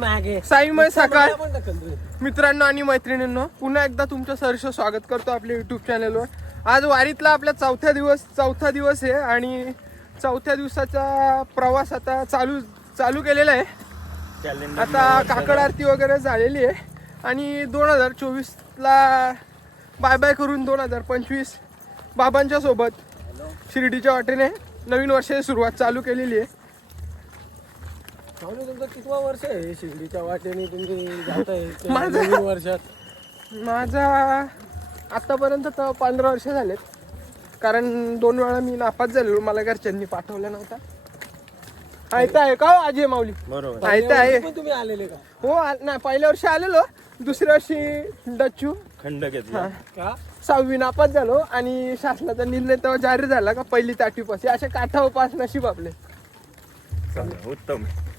घे साईमय सकाळ. मित्रांनो आणि मैत्रिणींनो पुन्हा एकदा तुमचं सहर्ष स्वागत करतो आपल्या युट्यूब चॅनलवर आज वारीतला आपला चौथ्या दिवस चौथा दिवस आहे आणि चौथ्या दिवसाचा प्रवास आता चालू चालू केलेला आहे. आता काकड आरती वगैरे झालेली आहे. आणि दोन हजार चोवीसला बाय बाय करून दोन हजार पंचवीस बाबांच्या सोबत शिर्डीच्या वाटेने नवीन वर्षाची सुरुवात चालू केलेली आहे. पाहुणे तुमचं कितवा वर्ष आहे? शिर्डीच्या वाटेने तुम्ही जाताय त्या माझं- नवीन वर्षात. माझा आतापर्यंत तर पंधरा वर्ष झालेत. कारण दोन वेळा मी नापास झालेलो मला घरच्यांनी पाठवलं नव्हता. आहे आहे का हो अजय माऊली? बरोबर. आहे तर आहे. पण तुम्ही आलेले का? हो आ- नाही पहिल्या वर्षी आलेलो दुसऱ्या वर्षी डच्चू. खंड घेतला. हा. का? सहावी नापास झालो आणि शासनाचा निर्णय तेव्हा जाहीर झाला का पहिली ताटवी पास असे काठा उपास नशीब आपले. उत्तम हे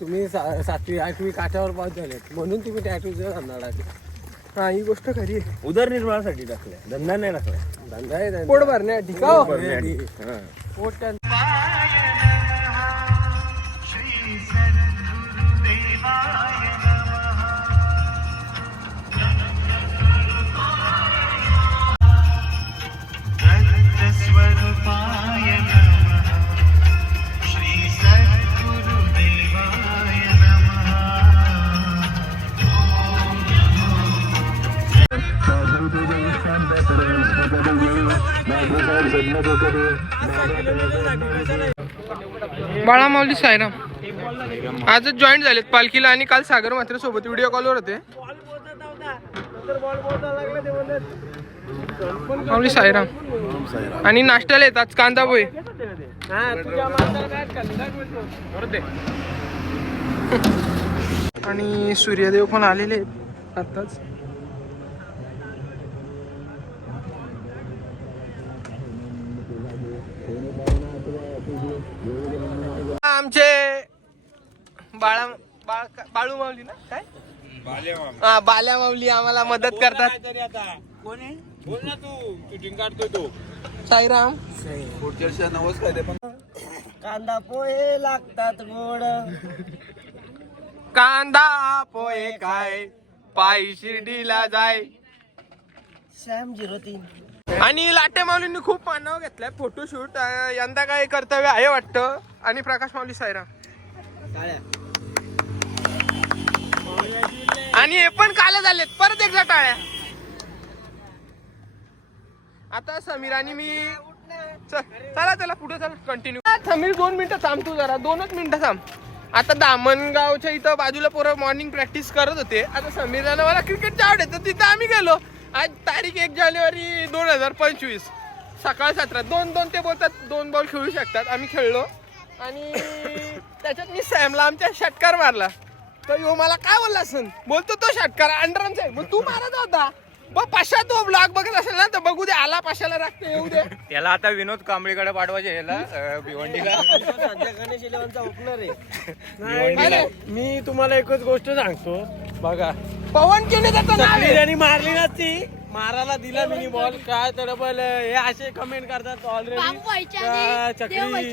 तुम्ही सा- सातवी आठवी काठावर पास झालेत म्हणून तुम्ही टॅटूचा धंदा टाकले हा ही गोष्ट खरी आहे उदरनिर्वाहासाठी टाकल्या धंदा नाही टाकला धंदा आहे. पोट हो? भरण्यासाठी. हा. पोट बाळामाऊली सायराम आजच जॉईन झालेत पालखीला आणि काल सागर मात्र सोबत व्हिडिओ कॉलवर होते. माऊली सायराम आणि नाश्त्याला आज कांदा पोहे. आणि सूर्यदेव पण आलेले आहेत आत्ताच. बाळा बाळ बाळू माऊली ना? काय? हा बाल्या माऊली आम्हाला मदत करतात. साईराम. कांदा पोहे लागतात गोड. कांदा पोहे काय पायी शिर्डीला जाय. सॅम झिरो तीन. आणि लाटे माऊलींनी खूप मानव घेतलाय. फोटोशूट यंदा काय कर्तव्य आहे वाटतं? आणि प्रकाश माऊली सायराम आणि हे पण काल झालेत. परत एकदा टाळ्या. आता समीर आणि मी चला चला पुढे चला कंटिन्यू समीर दोन मिनिटं थांब तू जरा. दोनच मिनिटं थांब. आता दामणगावच्या इथं बाजूला पोरं मॉर्निंग प्रॅक्टिस करत होते. आता समीरानं मला क्रिकेटची आवड आहे. तर तिथं आम्ही गेलो. आज तारीख एक जानेवारी दोन हजार पंचवीस. सकाळ सतरा. दोन दोन ते बोलतात दोन बॉल खेळू शकतात. आम्ही खेळलो. आणि त्याच्यात मी सॅमला आमच्या षटकार मारला. तर यो मला काय बोलला सण बोलतो तो षटकार अंडरांचा आहे. मग तू मारत होता. बघ पाचशा तो ब्लॉग बघत असेल ना तर बघू दे आला पाचशाला राखते येऊ दे. त्याला आता विनोद कांबळीकडे पाठवायचे ह्याला अं, भिवंडीला. सध्या गणेश इलेव्हनचा ओपनर आहे. नाही, मी तुम्हाला एकच गोष्ट सांगतो. बघा. पवन केले त्याचं नाव चकली आहे. त्यांनी मारली नसती. मारायला दिला मिनी बॉल. काय तर हे असे कमेंट करतात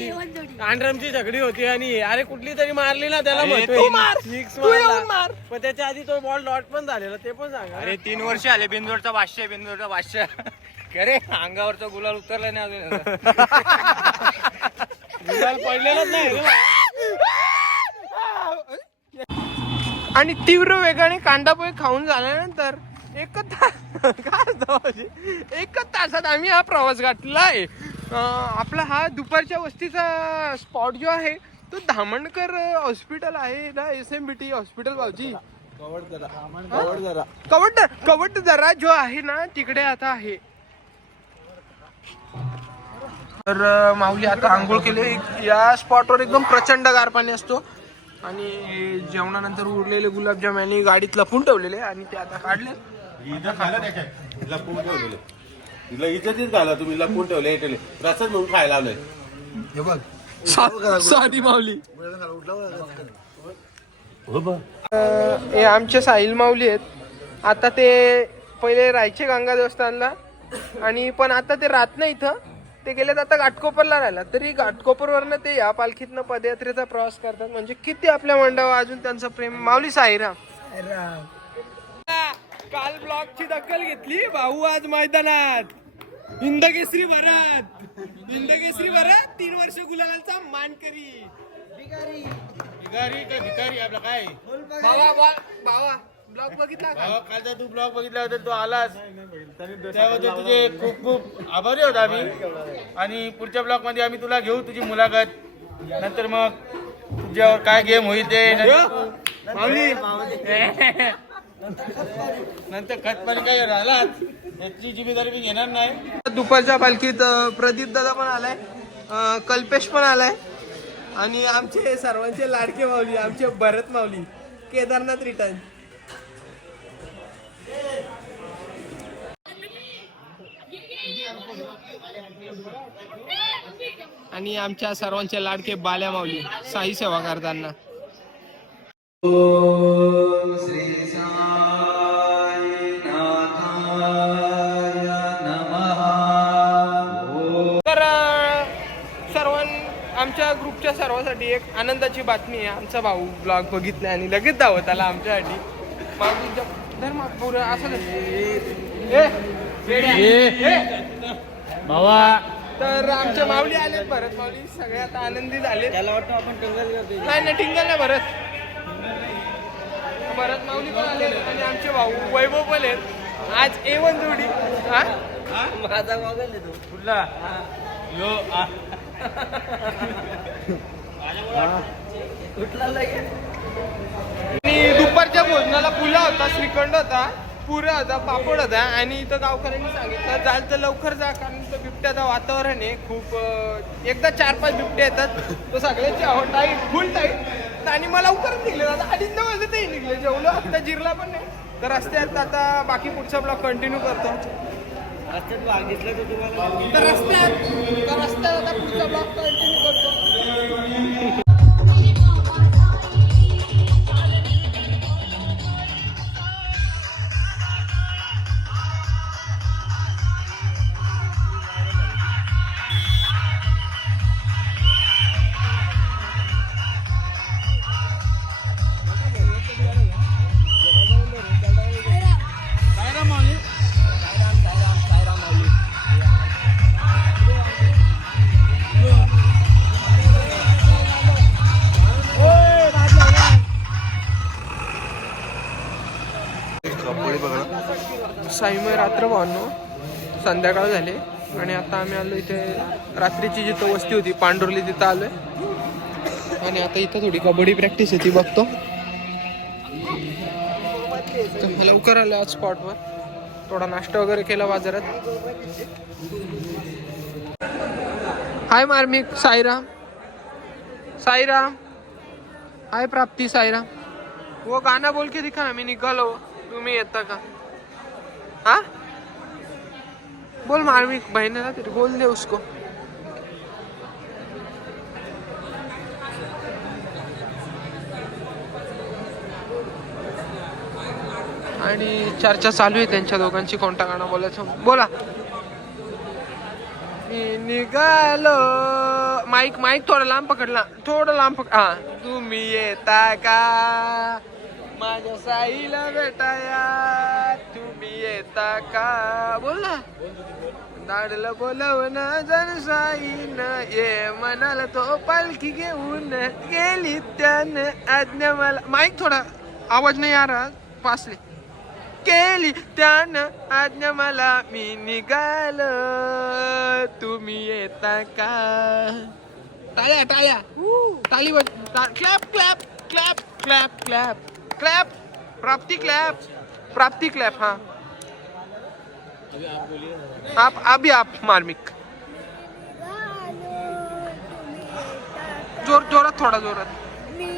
एवढं जोडी. अंडरमची झगडी होती आणि अरे कुठली तरी मारली ना त्याला. तू मार. पण त्याच्या आधी तो बॉल डॉट पण झालेला. ते पण सांगा अरे तीन वर्ष आले बिंदोडचा पाचशे बिंदोडचा पाचशे अरे अंगावरचा गुलाल उतरला नाही अजून. गुलाल पडलेलाच नाही आणि तीव्र वेगाने कांदा पोहे खाऊन झाल्यानंतर एकच तास काय? एकच तासात आम्ही हा प्रवास गाठला आहे आपला हा दुपारच्या वस्तीचा स्पॉट जो आहे तो धामणकर हॉस्पिटल आहे ना S M B T hospital भाऊजी? कवट कवट जरा जो आहे ना तिकडे आता आहे. तर माऊली आता आंघोळ केले. या स्पॉटवर एकदम प्रचंड गार पाणी असतो. आणि जेवणानंतर उरलेले गुलाबजाम यांनी गाडीत लपून ठेवलेले आणि ते आता काढले. खायला लपवून ठेवलेलं? तिला इज्जतीच घाला तुम्ही लपवून ठेवले. इटले रसच म्हणून खायला आलोय. हे बघ. साधी माऊली. अं, हे आमचे साहिल माऊली आहेत. आता ते पहिले राहायचे गंगा देवस्थानला आणि पण आता ते राहत नाही इथं. ते गेलेत आता घाटकोपरला राहिला तरी घाटकोपरवरनं ते या पालखीतनं पदयात्रेचा प्रवास करतात. म्हणजे किती आपल्या मंडळावर अजून त्यांचं प्रेम. माऊली साईराम काल ब्लॉकची दखल घेतली भाऊ आज मैदानात. हिंदकेसरी भरत. हिंदकेसरी भरत तीन वर्ष गुलालाचा मानकरी भिकारी. का भिकारी आपला काय? बाबा बा- बाबा ब्लॉग बघितला का? भावा, कालचा तू ब्लॉग बघितला होता तू आलास. त्याबद्दल तुझे खूप खूप आभारी आहोत आम्ही. आणि पुढच्या ब्लॉगमध्ये आम्ही तुला घेऊ तुझी मुलाखत. नंतर मग तुझ्यावर काय गेम होईल ते. नंतर तू- माऊली. नंतर खतपाणी काही राहिलाच. याची जिम्मेदारी मी घेणार नाही. दुपारच्या पालखीत प्रदीप दादा पण आलाय कल्पेश पण आलाय आणि आमचे सर्वांचे लाडके माऊली आमचे भरत माऊली केदारनाथ रिटर्न आणि आमच्या सर्वांचे लाडके बाल्या माऊली साई सेवा करताना. आमच्या ग्रुपच्या सर्वांसाठी एक आनंदाची बातमी आहे. आमचा भाऊ ब्लॉग बघितला आणि लगेच धावत आला आमच्यासाठी. माऊलीच्या धर्म पुरं असं भावा. तर आमचे माऊली आले भरत माऊली. सगळ्यात आनंदी झाले त्याला वाटतं आपण टंगल नाही नाही टिंगल नाही भरत. भरत माऊली पण आले आणि आमचे भाऊ वैभव पण आहेत. आज ए वन जोडी. हा माझा बघायला तू. कुठला यो आ. आणि दुपारच्या भोजनाला पुला होता श्रीखंड होता पुरा होता पापड होता आणि इथं गावकऱ्यांनी सांगितलं जाल तर लवकर जा कारण इथं बिबट्याचं वातावरण आहे खूप एकदा चार पाच बिबटे येतात तो सगळ्याची आवड टाईट फुल टाईट. आणि मला लवकरच निघले आता अडीच नऊ वाजता निघले जेवलो आता जिरला पण नाही. तर रस्त्यात आता बाकी पुढचा ब्लॉग कंटिन्यू करतो. रस्त्यात मागितलं तर तुम्हाला रस्त्यात रस्त्यात आता पुढचा ब्लॉग साईमय रात्र भावनो संध्याकाळ झाले. आणि आता आम्ही आलो इथे रात्रीची जिथं वस्ती होती पांडुर्ली तिथं आलोय. आणि आता इथं थोडी कबड्डी प्रॅक्टिस आहे ती बघतो. लवकर आलो आज स्पॉटवर थोडा नाश्ता वगैरे केला बाजारात. हाय मार्मिक साईराम. साईराम. हाय प्राप्ती साईराम. हो, वो गाना बोल के दिखा ना मी निघालो. तुम्ही येता का? हा? बोल मारवी बहिणीला तरी बोल दे उसको. आणि चर्चा चालू आहे त्यांच्या दोघांची कोणता गाणं बोलायचं बोला. मी निघालो. माईक माईक थोडा लांब पकडला. थोडं लांब पकड हा. तुम्ही येता का? माझ्या साईला भेटाया तुम्ही येता का? बोल ना. दाडलं बोलवणं जण साईन ये म्हणाल तो पालखी घेऊन गेली त्यानं. आज्ञा मला माईक थोडा आवाज नाही रहा पासले केली त्यानं. आज्ञा मला मी निघाल. तुम्ही येता का? टाळ्या टाळ्या. टाळी clap clap clap clap clap clap प्राप्ति क्लैप प्राप्ति क्लैप हाँ. आप अभी आप, मार्मिक. ज़ोर जोरात थोडा जोरात मी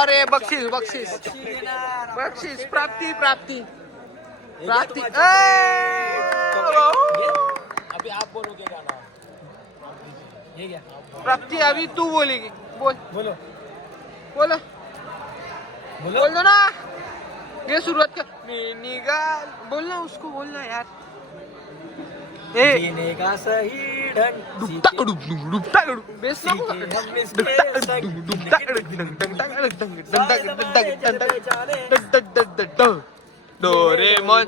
अरे बक्षीस बक्षीस। बक्षीस प्राप्ति प्राप्ति। प्राप्ति। तो अभी आप बोलोगे गाना। प्राप्ति अभी तू बोलेगी। बोल। बोलो। बोलो। बोल। दो ना। ये शुरुआत कर। मिनी निगाह बोलना उसको बोलना यार। ए। निगाह सही Doraemon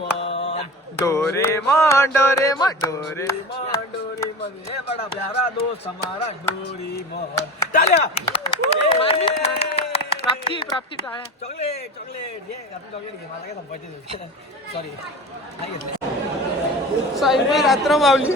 Doraemon Doraemon Doraemon Doraemon ये बड़ा प्यारा दोस्त हमारा डोरेमॉन तालिया प्राप्ती प्राप्ती टाळ्या चॉकलेट चॉकलेट ये आपण चॉकलेट घे मला काय सॉरी घेतलं साईबाई रात्र मावली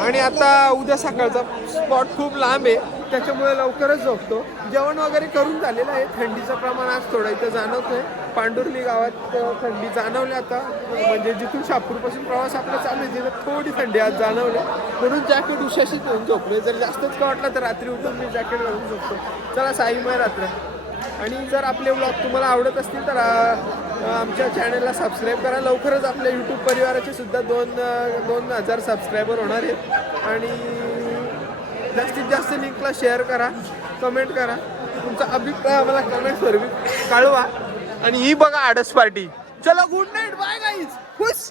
आणि आता उद्या सकाळचा स्पॉट खूप लांब आहे. त्याच्यामुळे लवकरच झोपतो. जेवण वगैरे करून झालेलं आहे. थंडीचं प्रमाण आज थोडं इथं जाणवतोय. पांडुर्ली गावात थंडी जाणवली आता. म्हणजे जिथून शापूरपासून प्रवास आपला चालू आहे तिथं थोडी थंडी आज जाणवली म्हणून जॅकेट उशाशी घेऊन झोपलोय. जर जास्तच का वाटलं तर रात्री उठून मी जॅकेट घालून झोपतो. चला साईमय रात्र. आणि जर आपले ब्लॉग तुम्हाला आवडत असतील तर आमच्या चॅनलला सबस्क्राईब करा. लवकरच आपल्या यूट्यूब परिवाराचे सुद्धा दोन दोन हजार सबस्क्रायबर होणार आहेत. आणि जास्तीत जास्त लिंकला शेअर करा कमेंट करा. तुमचा अभिप्राय आम्हाला कमेंट स्वरूपी कळवा. आणि ही बघा आडस पार्टी चला गुड नाईट बाय गाईज खुश.